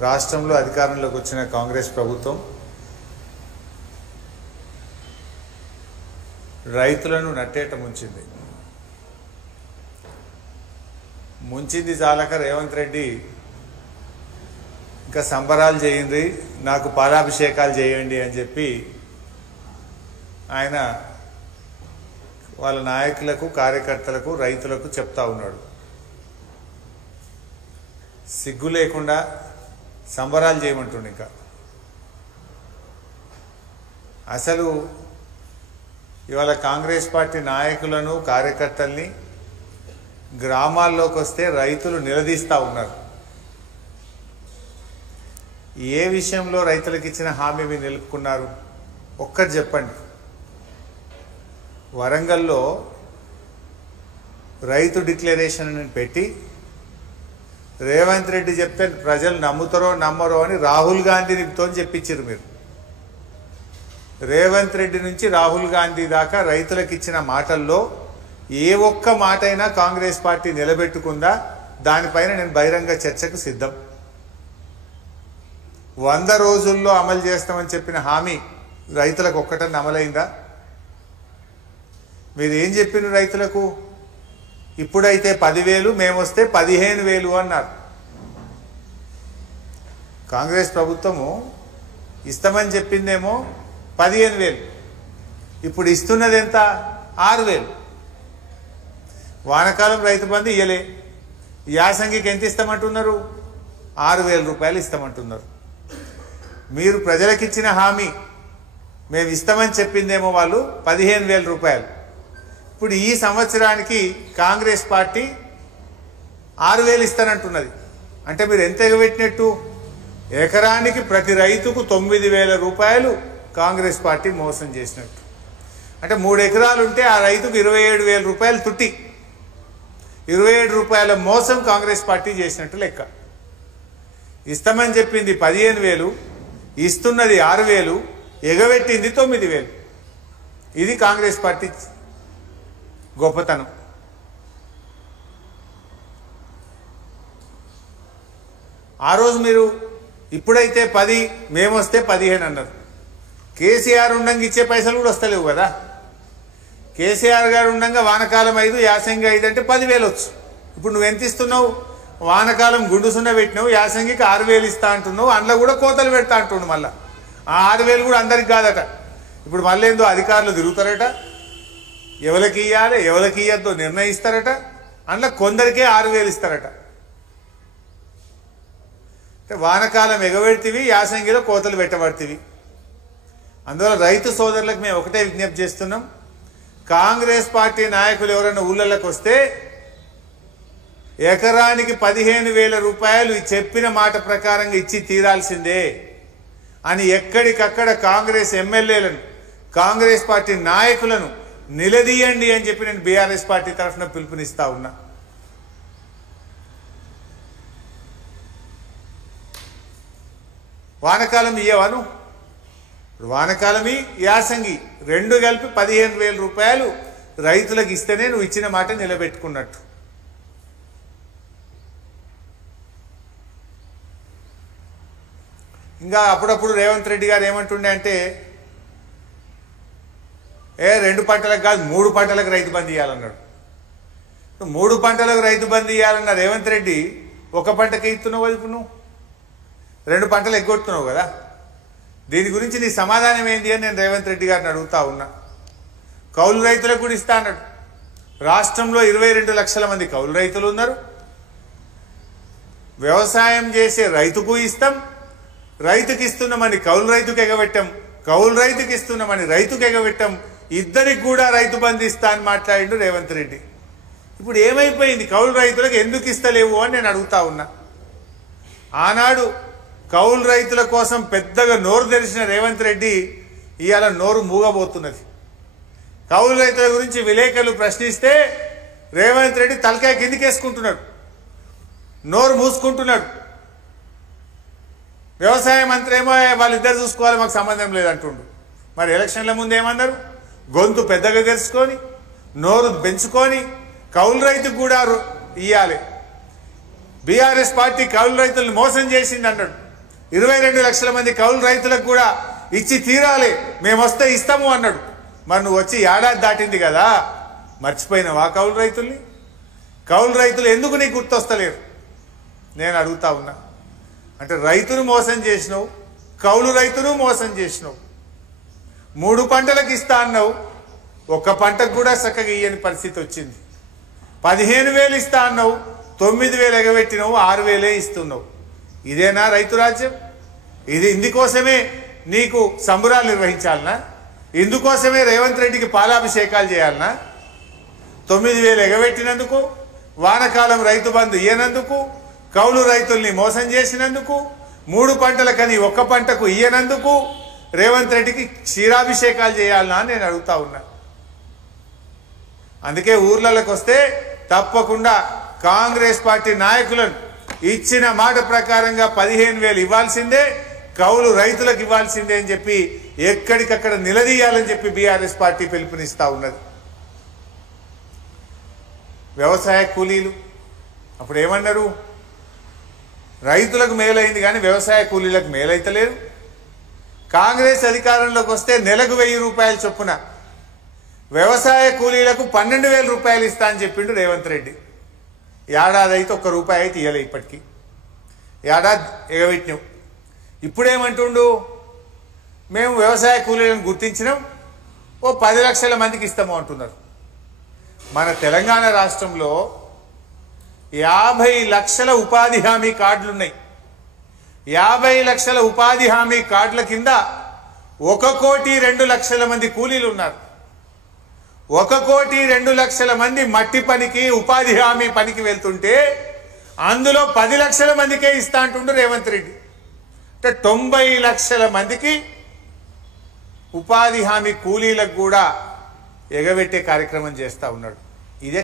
రాష్ట్రంలో అధికారంలోకి వచ్చిన కాంగ్రెస్ ప్రభుత్వం రైతులను నట్టేట ముంచింది చాలక రేవంత్ రెడ్డి ఇంకా సంబరాలు చేయండి, నాకు పాలాభిషేకాలు చేయండి అని చెప్పి ఆయన వాళ్ళ నాయకులకు, కార్యకర్తలకు, రైతులకు చెప్తా ఉన్నాడు. సిగ్గు లేకుండా సంబరాలు చేయమంటుండే. ఇంకా అసలు ఇవాళ కాంగ్రెస్ పార్టీ నాయకులను, కార్యకర్తల్ని గ్రామాల్లోకి వస్తే రైతులు నిలదీస్తూ ఉన్నారు. ఏ విషయంలో రైతులకు ఇచ్చిన హామీ మీరు నిలుపుకున్నారు? ఒక్కటి చెప్పండి. వరంగల్లో రైతు డిక్లరేషన్ పెట్టి రేవంత్ రెడ్డి చెప్తే ప్రజలు నమ్ముతారో నమ్మరో అని రాహుల్ గాంధీతో చెప్పించారు మీరు. రేవంత్ రెడ్డి నుంచి రాహుల్ గాంధీ దాకా రైతులకు ఇచ్చిన మాటల్లో ఏ ఒక్క మాట అయినా కాంగ్రెస్ పార్టీ నిలబెట్టుకుందా? దానిపైన నేను బహిరంగ చర్చకు సిద్ధం. 100 రోజుల్లో అమలు చేస్తామని చెప్పిన హామీ రైతులకు ఒక్కటన్నా అమలైందా? మీరు ఏం చెప్పిన రైతులకు? ఇప్పుడైతే 10,000, మేమొస్తే 15,000 అన్నారు. కాంగ్రెస్ ప్రభుత్వము ఇస్తామని చెప్పిందేమో 15,000, ఇప్పుడు ఇస్తున్నది ఎంత? 6,000. వానకాలం రైతు బంధు ఇయ్యలే, యాసంగికి ఎంత ఇస్తామంటున్నారు? 6,000 రూపాయలు ఇస్తామంటున్నారు. మీరు ప్రజలకు ఇచ్చిన హామీ మేము ఇస్తామని చెప్పిందేమో వాళ్ళు 15,000 రూపాయలు. ఇప్పుడు ఈ సంవత్సరానికి కాంగ్రెస్ పార్టీ 6,000 ఇస్తానంటున్నది. అంటే మీరు ఎంత ఎగబెట్టినట్టు? ఎకరానికి ప్రతి రైతుకు 9,000 రూపాయలు కాంగ్రెస్ పార్టీ మోసం చేసినట్టు. అంటే 3 ఎకరాలు ఉంటే ఆ రైతుకు 27,000 రూపాయలు తుట్టి, 27 రూపాయల మోసం కాంగ్రెస్ పార్టీ చేసినట్టు లెక్క. ఇస్తామని చెప్పింది 15,000, ఇస్తున్నది 6,000, ఎగబెట్టింది 9,000. ఇది కాంగ్రెస్ పార్టీ గొప్పతనం. ఆ రోజు మీరు ఇప్పుడైతే 10, మేమొస్తే 15 అన్నారు. కేసీఆర్ ఉండంగా ఇచ్చే పైసలు కూడా వస్తలేవు కదా. కేసీఆర్ గారు ఉండంగా వానకాలం 5, యాసంగి 5 అంటే 10,000 వచ్చు. ఇప్పుడు నువ్వు ఎంత ఇస్తున్నావు? వానకాలం గుండు సున్న పెట్టినావు, యాసంగికి 6,000 ఇస్తా అంటున్నావు. అందులో కూడా కోతలు పెడతా అంటుండు. మళ్ళా ఆ 6,000 కూడా అందరికి కాదట. ఇప్పుడు మళ్ళీ ఏందో అధికారులు తిరుగుతారట, ఎవరికి ఇవ్వాలి ఎవరికి ఇయ్యద్దో నిర్ణయిస్తారట. అందులో కొందరికే 6,000 ఇస్తారట. అంటే వానకాలం ఎగబెడితివి, యాసంగిలో కోతలు పెట్టబడితివి. అందువల్ల రైతు సోదరులకు మేము ఒకటే విజ్ఞప్తి చేస్తున్నాం. కాంగ్రెస్ పార్టీ నాయకులు ఎవరైనా ఊళ్ళలోకి వస్తే ఎకరానికి 15,000 రూపాయలు చెప్పిన మాట ప్రకారంగా ఇచ్చి తీరాల్సిందే అని ఎక్కడికక్కడ కాంగ్రెస్ ఎమ్మెల్యేలను, కాంగ్రెస్ పార్టీ నాయకులను నిలదీయండి అని చెప్పి నేను బీఆర్ఎస్ పార్టీ తరఫున పిలుపునిస్తా ఉన్నా. వానకాలం ఇయ్యవాను? వానకాలమి, యాసంగి 2 కలిపి 15,000 రూపాయలు రైతులకు ఇస్తేనే నువ్వు ఇచ్చిన మాట నిలబెట్టుకున్నట్టు. ఇంకా అప్పుడప్పుడు రేవంత్ రెడ్డి గారు ఏమంటుండే అంటే 2 పంటలకు కాదు 3 పంటలకు రైతు బంధు ఇవ్వాలన్నాడు. 3 పంటలకు రైతు బంధు ఇవ్వాలన్న రేవంత్ రెడ్డి 1 పంటకే ఇస్తున్నావు కదా. ఇప్పుడు నువ్వు 2 పంటలు ఎగ్గొడుతున్నావు కదా. దీని గురించి నీ సమాధానం ఏంది అని నేను రేవంత్ రెడ్డి గారిని అడుగుతా ఉన్నా. కౌలు రైతులకు కూడా ఇస్తా అన్నాడు. రాష్ట్రంలో 22 లక్షల మంది కౌలు రైతులు ఉన్నారు. వ్యవసాయం చేసే రైతుకు ఇస్తాం, రైతుకి ఇస్తున్నామని కౌలు రైతుకు ఎగబెట్టాం, కౌలు రైతుకి ఇస్తున్నామని రైతుకు ఎగబెట్టాం. ఇద్దరికి కూడా రైతు బంధు ఇస్తా అని మాట్లాడిండు రేవంత్ రెడ్డి. ఇప్పుడు ఏమైపోయింది? కౌలు రైతులకు ఎందుకు ఇస్తలేవు అని నేను అడుగుతా ఉన్నా. ఆనాడు కౌలు రైతుల కోసం పెద్దగా నోరు తెరిచిన రేవంత్ రెడ్డి ఇవాళ నోరు మూగబోతున్నది. కౌలు రైతుల గురించి విలేకరులు ప్రశ్నిస్తే రేవంత్ రెడ్డి తలకాయ కిందికేసుకుంటున్నాడు, నోరు మూసుకుంటున్నాడు. వ్యవసాయ మంత్రి ఏమో వాళ్ళిద్దరు చూసుకోవాలి, మాకు సంబంధం లేదంటుండు. మరి ఎలక్షన్ల ముందు ఏమన్నారు? గొంతు పెద్దగా తెరుచుకొని నోరు పెంచుకొని కౌలు రైతుకు కూడా ఇయ్యాలి. బీఆర్ఎస్ పార్టీ కౌలు రైతులను మోసం చేసింది అన్నాడు. 22 లక్షల మంది కౌలు రైతులకు కూడా ఇచ్చి తీరాలి, మేము వస్తే ఇస్తాము అన్నాడు. మరి నువ్వు వచ్చి ఏడాది దాటింది కదా, మర్చిపోయినావా కౌలు రైతుల్ని? కౌలు రైతులు ఎందుకు నీకు గుర్తొస్తలేరు నేను అడుగుతా ఉన్నా. అంటే రైతును మోసం చేసినావు, కౌలు రైతును మోసం చేసినావు. 3 పంటలకు ఇస్తా అన్నావు, ఒక్క పంటకు కూడా చక్కగా ఇయ్యని పరిస్థితి వచ్చింది. 15,000 ఇస్తా అన్నావు, 9,000 ఎగబెట్టినావు, 6,000 ఇస్తున్నావు. ఇదేనా రైతు రాజ్యం? ఇందుకోసమే నీకు సంబురాలు నిర్వహించాలనా? ఇందుకోసమే రేవంత్ రెడ్డికి పాలాభిషేకాలు చేయాలనా? 9,000 ఎగబెట్టినందుకు, వానకాలం రైతు బంధు ఇయ్యనందుకు, కౌలు రైతుల్ని మోసం చేసినందుకు, 3 పంటలకని ఒక్క పంటకు ఇయ్యనందుకు రేవంత్ రెడ్డికి క్షీరాభిషేకాలు చేయాలనా నేను అడుగుతా ఉన్నా. అందుకే ఊర్లలోకి వస్తే తప్పకుండా కాంగ్రెస్ పార్టీ నాయకులను ఇచ్చిన మాట ప్రకారంగా 15,000 ఇవ్వాల్సిందే, కౌలు రైతులకు ఇవ్వాల్సిందే అని చెప్పి ఎక్కడికక్కడ నిలదీయాలని చెప్పి బీఆర్ఎస్ పార్టీ పిలుపునిస్తా ఉన్నది. వ్యవసాయ కూలీలు అప్పుడు ఏమన్నారు? రైతులకు మేలైంది కానీ వ్యవసాయ కూలీలకు మేలైతలేదు. కాంగ్రెస్ అధికారంలోకి వస్తే నెలకు 1,000 రూపాయలు చొప్పున వ్యవసాయ కూలీలకు 12,000 రూపాయలు ఇస్తా అని చెప్పిండు రేవంత్ రెడ్డి. ఏడాది అయితే ఒక్క రూపాయి అయితే ఇవ్వలే, ఇప్పటికీ ఏడాది ఎగబెట్టినాం. ఇప్పుడేమంటుండు? మేము వ్యవసాయ కూలీలను గుర్తించినాం, ఓ 10 లక్షల మందికి ఇస్తాము అంటున్నారు. మన తెలంగాణ రాష్ట్రంలో 50 లక్షల ఉపాధి హామీ కార్డులున్నాయి. 50 లక్షల ఉపాధి హామీ కార్డుల కింద 1,02,00,000 మంది కూలీలు ఉన్నారు. 1,02,00,000 మంది మట్టి పనికి, ఉపాధి హామీ పనికి వెళ్తుంటే అందులో 10 లక్షల మందికే ఇస్తా అంటుండ్రు రేవంత్ రెడ్డి. అంటే 90 లక్షల మందికి ఉపాధి హామీ కూలీలకు కూడా ఎగబెట్టే కార్యక్రమం చేస్తా ఉన్నాడు. ఇదే